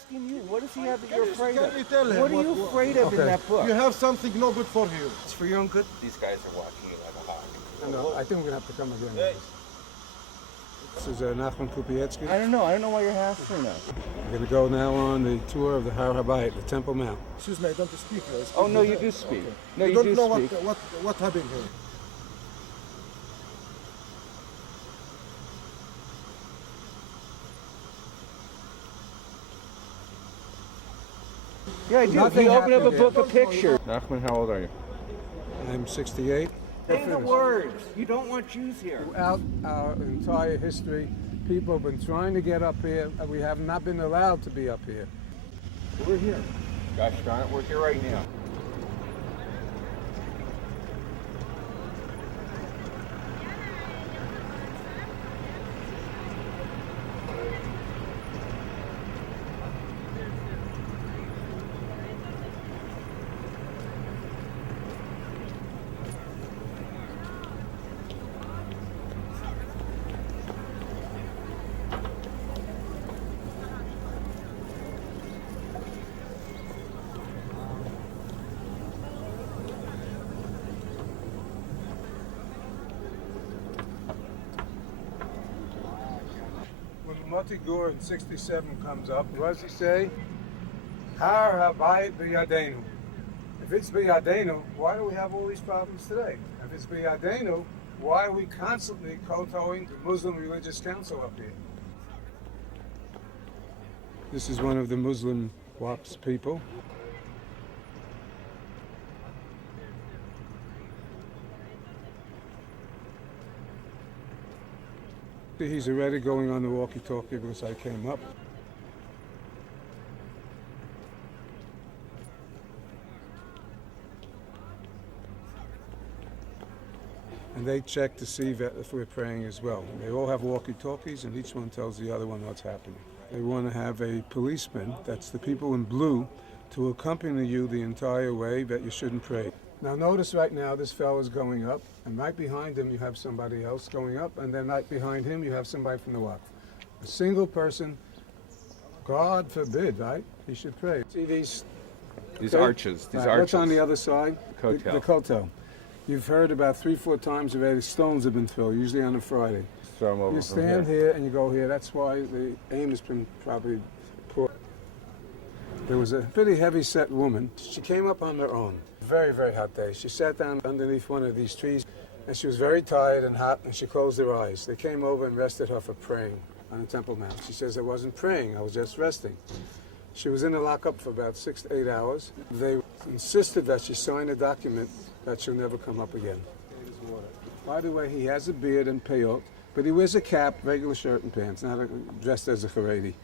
asking you. What does he have that you're afraid Can of? you tell him What are you afraid of in that book? You have something no good for you. It's for your own good. These guys are watching you like a hawk. No, I think we're going to have to come again. This is Nachman Kupiecki. I don't know. I don't know why you're hassling us. We're going to go now on the tour of the Har HaBayit, the Temple Mount. Excuse me, I don't speak. Oh, no, you do speak. Okay. No, you don't do know speak. what happened here. Yeah, I do. Nothing You open up a happened book here. of pictures. Nachman, how old are you? I'm 68. Say the words. You don't want Jews here. Throughout our entire history, people have been trying to get up here, and we have not been allowed to be up here. We're here. Gosh darn it, we're here right now. When Moti Gur in 67 comes up, what does he say? Har HaBayit b'yadenu. If it's b'yadenu, why do we have all these problems today? If it's b'yadenu, why are we constantly kowtowing the Muslim Religious Council up here? This is one of the Muslim WAP's people. He's already going on the walkie-talkie because I came up. And they check to see that if we're praying as well. They all have walkie-talkies and each one tells the other one what's happening. They want to have a policeman, that's the people in blue, to accompany you the entire way that you shouldn't pray. Now notice right now this fellow's going up, and right behind him you have somebody else going up, and then right behind him you have somebody from the WAP. A single person, God forbid, right? He should pray. See these Arches. These arches. What's on the other side? Kotel. The kotel. You've heard about 3-4 times already stones have been thrown, usually on a Friday. Throw 'em over You from stand here and you go here. That's why the aim has been probably poor. There was a pretty heavy-set woman. She came up on her own. Very, very hot day. She sat down underneath one of these trees, and she was very tired and hot, and she closed her eyes. They came over and rested her for praying on the Temple Mount. She says, I wasn't praying, I was just resting. She was in the lockup for about 6 to 8 hours. They insisted that she sign a document that she'll never come up again. By the way, he has a beard and peyot, but he wears a cap, regular shirt and pants, not dressed as a Haredi.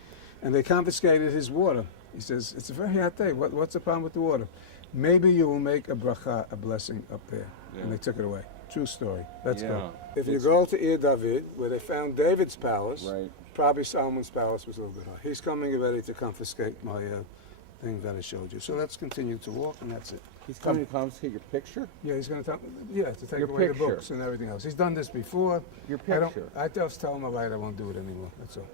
And they confiscated his water. He says, it's a very hot day. What's the problem with the water? Maybe you will make a bracha, a blessing up there. Yeah. And they took it away. True story. Let's go. If you go to Ir David, where they found David's palace, right. Probably Solomon's palace was a little bit high. He's coming ready to confiscate my thing that I showed you. So let's continue to walk, and that's it. He's coming to confiscate your picture? Yeah, he's going to to take your away picture. the books and everything else. He's done this before. Your picture. I just tell him all right, I won't do it anymore. That's all.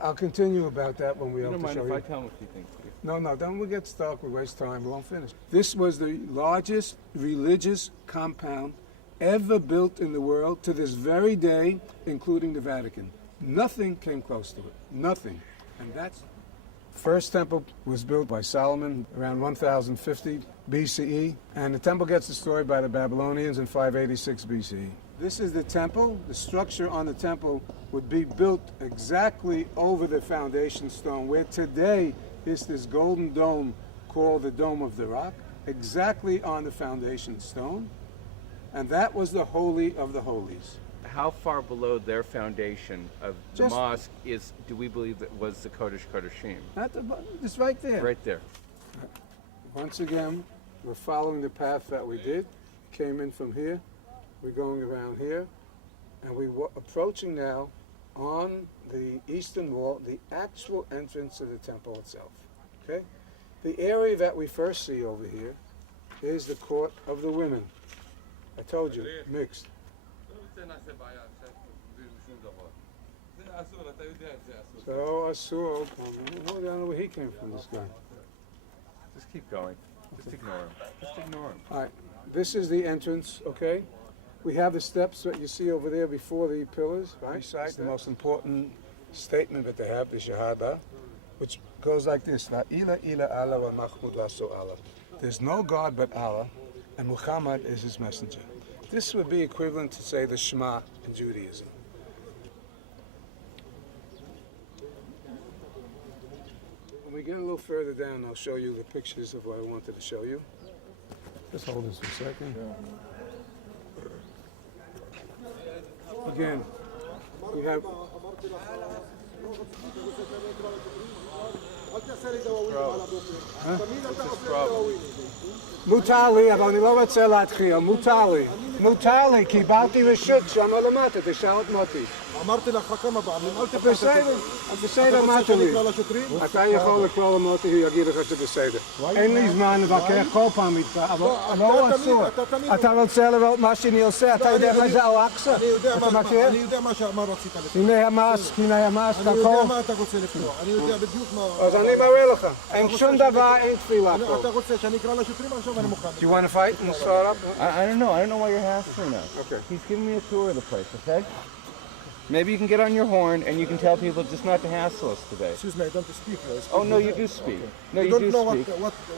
I'll continue about that when we have to show you. You don't mind if I tell him what you think? No, don't we get stuck, we waste time, we won't finish. This was the largest religious compound ever built in the world to this very day, including the Vatican. Nothing came close to it, nothing. And that's first temple was built by Solomon around 1050 BCE, and the temple gets destroyed by the Babylonians in 586 BCE. This is the temple. The structure on the temple would be built exactly over the foundation stone, where today is this golden dome called the Dome of the Rock, exactly on the foundation stone. And that was the Holy of the Holies. How far below their foundation of the mosque do we believe that was the Kodesh Kodeshim? Just right there. Right there. Once again, we're following the path that we did. Came in from here. We're going around here. And we're approaching now on the eastern wall, the actual entrance to the temple itself. Okay? The area that we first see over here is the court of the women. I told you, mixed. So Asur, I don't know where he came from, this guy. Just keep going. Just ignore him. Just ignore him. All right, this is the entrance, okay? We have the steps that you see over there before the pillars, right? Beside the most important statement that they have, the Shahada, which goes like this: La ila ila Allah wa Mahmud Rasul Allah. There's no God but Allah, and Muhammad is his messenger. This would be equivalent to say the Shema in Judaism. When we get a little further down, I'll show you the pictures of what I wanted to show you. Just hold this for a second. Again, we have מותר לי, אבל אני לא רוצה להתחיל, מותר לי, קיבלתי רשות שם למטה, תשאל את מוטי. אמרתי לך כמה פעמים, אל תפחד. בסדר, אמרתי לי. אתה יכול לקרוא למוטי, הוא יגיד לך שבסדר. אין לי זמן לבקר כל פעם איתך, אבל לא אסור. אתה רוצה לראות מה שאני עושה, אתה יודע מה זה אל-אקצא? אני יודע מה רצית לקרוא. הנה המאסק, אני יודע מה אתה רוצה לקרוא. אני יודע בדיוק מה... אז אני מראה לך. אין שום דבר, אין תפילה פה. אתה רוצה שאני אקרא לשוטרים עכשיו, אני מוכן. Do you want to fight and start up? I don't know. I don't know why you're hassling us. Okay. He's giving me a tour of the place, okay? Maybe you can get on your horn and you can tell people just not to hassle us today. Excuse me, I don't speak. Oh, no, you do speak. No, You you don't do know speak.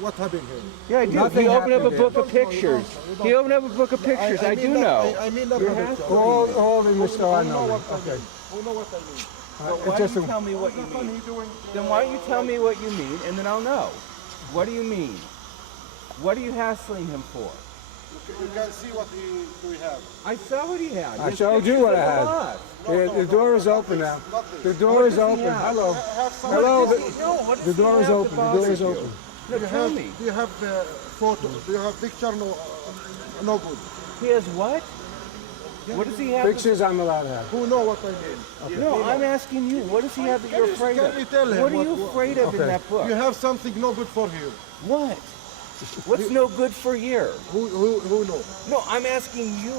what happened here. Yeah, I do. Nothing He opened up a happened book of pictures. He opened up a book of pictures. I do know. I mean that. All in Mr. Arnold. Okay. Who know what I mean? Why don't you tell me what you mean? Then why don't you tell me what you mean and then I'll know. What do you mean? What are you hassling him for? You can see what we have. I saw what he had. I He showed has you what I pictures of had. us. The door is open now. The door is open. Hello. Hello. What does The he door is have to open. The bother door is you? open. No, tell me. Do you have photo? Do you have picture? No good. He has what? What does he have? Pictures I'm allowed to have. Who know what I mean? No, I'm asking you. What does he have that you're afraid Can of? you tell him What are you what- afraid of in Okay. that book? You have something no good for you. What? What's no good for you? Who know? No, I'm asking you.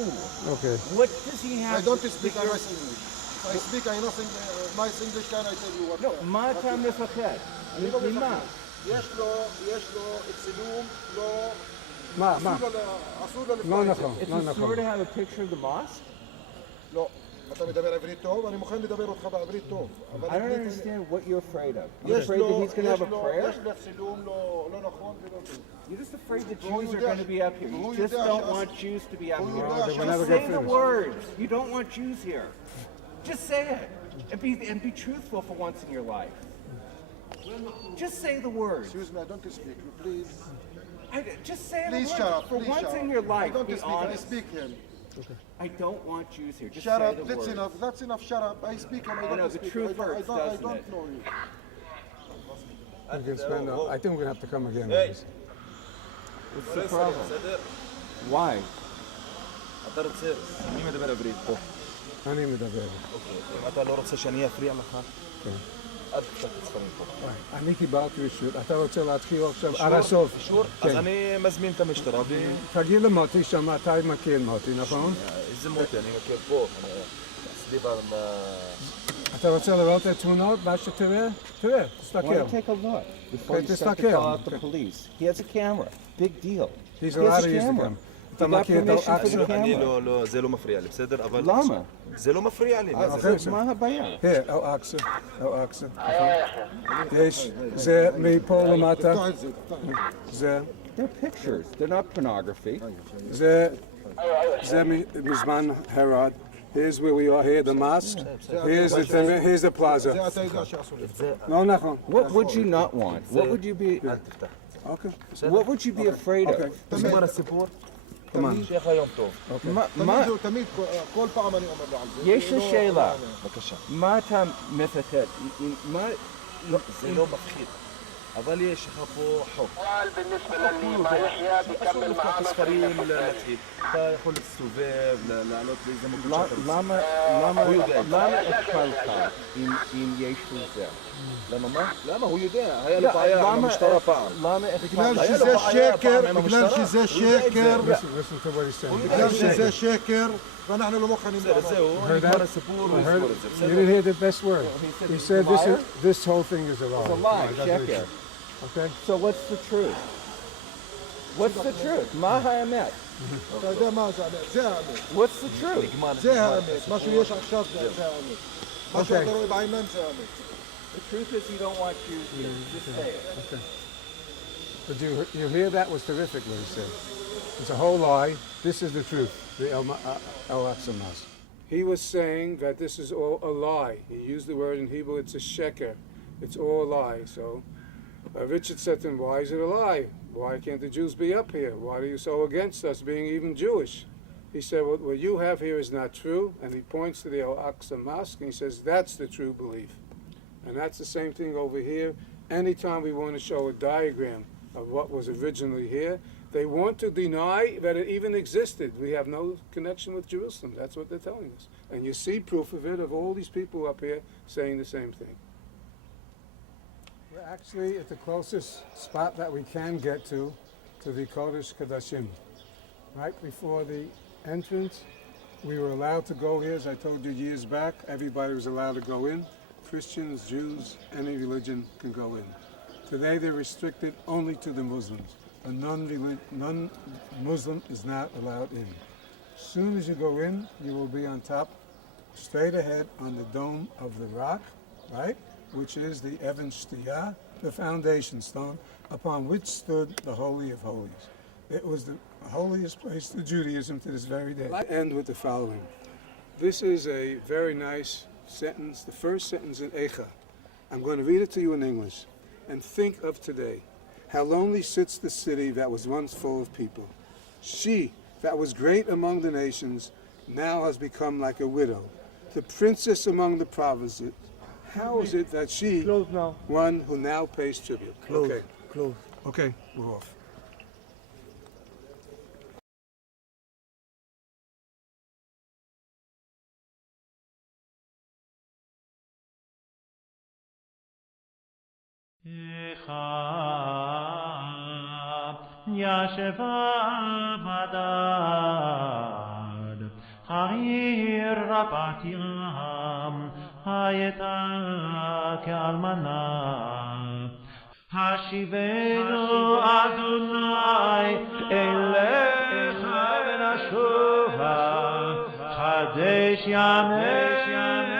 Okay. What does he have? I don't that speak you're- nice English. If I speak, I know nice English. Can I tell you what? No, מה אתה מפחד? ממה? יש לו צילום, לא... מה? אסור לו לא לפני. נכון. It's לא a נכון. store to have a picture of the mosque? לא. אתה מדבר עברית טוב, אני מוכן לדבר אותך בעברית טוב. אבל I don't understand what you're afraid of. You're יש afraid that לו, he's going to have a prayer? יש לו צילום לא נכון ולא טוב. You're just afraid that Who Jews you are going to there? be up here. Who You you just there? don't want Jews to be up Who you here. there? they will Just never Say get the finished. words. You don't want Jews here. Just say it. And be truthful for once in your life. Just say the words. Excuse me, I don't speak. Please. Just say the Please words. shut up. For Please once shut in up. your I life, don't be speak. I honest. speak him. I don't want Jews here. Just Shut say up. the That's words. enough. That's enough. Shut up. I speak him. I know, don't the speak. truth I don't, hurts, I doesn't don't it? know you. We can spend. I think we're gonna have to come again. What's the problem? Why? אתה רוצה, מי מדבר עברית פה? אני מדבר. אם אתה לא רוצה שאני אפריע לך, אל תפתח את הספרים פה. אני קיבלתי רשות. אתה רוצה להתחיל עכשיו עד הסוף? אישור? אז אני מזמין את המשטרה תגיד למוטי שם, אתה מכיר מוטי, נכון? איזה מוטי, אני מכיר פה, סביב אתה רוצה לראות את התמונות? מה שתראה? תראה, Why תסתכל. don't you take a look before you Just start to like call him. out the police? He has a camera. Big deal. He's He has allowed a to use the camera. camera. You אתה got מכיר את permission for האקציה? the אני camera. לא, זה לא מפריע לי, בסדר? אבל... למה? זה לא מפריע לי, מה זה? אחרי מה הבעיה? Here, אל-אקצה, אל-אקצה. יש, זה מפה למטה, תפתח את זה, תפתח את זה. זה, They're pictures. They're not pornography. זה מזמן הרad. Here's where we are here, the mosque. Here's the thing, here's the plaza. זה אתה יודע שאסור לי. לא נכון. What would you not want? What would you be? אל תפתח. אוקיי. What would you be afraid of? נגמר הסיפור, שיהיה לך יום טוב. תמיד, כל פעם אני אומר לו על זה. יש לי שאלה. בבקשה. מה אתה מפחד? זה לא מפחיד. אבל יש לך פה חוק. سؤال بالنسبة للي ما يحيى חשוב بيكمل לפתוח معاه ספרים نظرية להתחיל. אתה יכול להסתובב, לעלות לאיזה מקום שאתה רוצה. למה הוא יודע. אכפת אם יש לזה? למה מה? למה? הוא יודע. היה לו בעיה עם המשטרה פעם. למה אכפת? בגלל היה לו שזה בעיה פעם שקר, עם בגלל המשטרה. שזה הוא יודע את שקר, זה. Listen to what he's saying. בגלל שזה שקר, ואנחנו לא מוכנים בסדר, לענות. זהו, Heard נגמר that? הסיפור, You הוא heard יסגור את it? זה, You בסדר? didn't hear the best word. said He it's said a liar? this whole thing is a lie. It's a lie, That's what he שקר. said. Okay? So what's the truth? What's the truth? מה האמת? אתה יודע מה זה האמת? זה האמת. What's the truth? נגמר זה האמת. מה שיש עכשיו זה האמת. מה שאתה רואה בעיניים זה האמת. The truth is you don't want you to just say it. Okay. But you hear that was terrific what he said. It's a whole lie. This is the truth. The El Aksamas. He was saying that this is all a lie. He used the word in Hebrew, it's a sheker. It's all a lie. So Richard said to him, why is it a lie? Why can't the Jews be up here? Why are you so against us being even Jewish? He said, what you have here is not true. And he points to the Al-Aqsa Mosque and he says, that's the true belief. And that's the same thing over here. Anytime we want to show a diagram of what was originally here, they want to deny that it even existed. We have no connection with Jerusalem. That's what they're telling us. And you see proof of it, of all these people up here saying the same thing. We're actually at the closest spot that we can get to the Kodesh Kadashim. Right before the entrance, we were allowed to go here, as I told you years back. Everybody was allowed to go in. Christians, Jews, any religion can go in. Today they're restricted only to the Muslims. A non-Muslim is not allowed in. As soon as you go in, you will be on top, straight ahead on the dome of the rock, right? Which is the Even Shtiyah, the foundation stone, upon which stood the Holy of Holies. It was the holiest place to Judaism to this very day. I end with the following. This is a very nice sentence, the first sentence in Eicha. I'm going to read it to you in English. And think of today. How lonely sits the city that was once full of people. She, that was great among the nations, now has become like a widow. The princess among the provinces. How is it that she, one who now pays tribute? Okay. Okay, we're off. ישבה בדד, העיר רבת ים, הייתה כאלמנה. השיבנו אדוני אליך ונשובה, חדש ימינו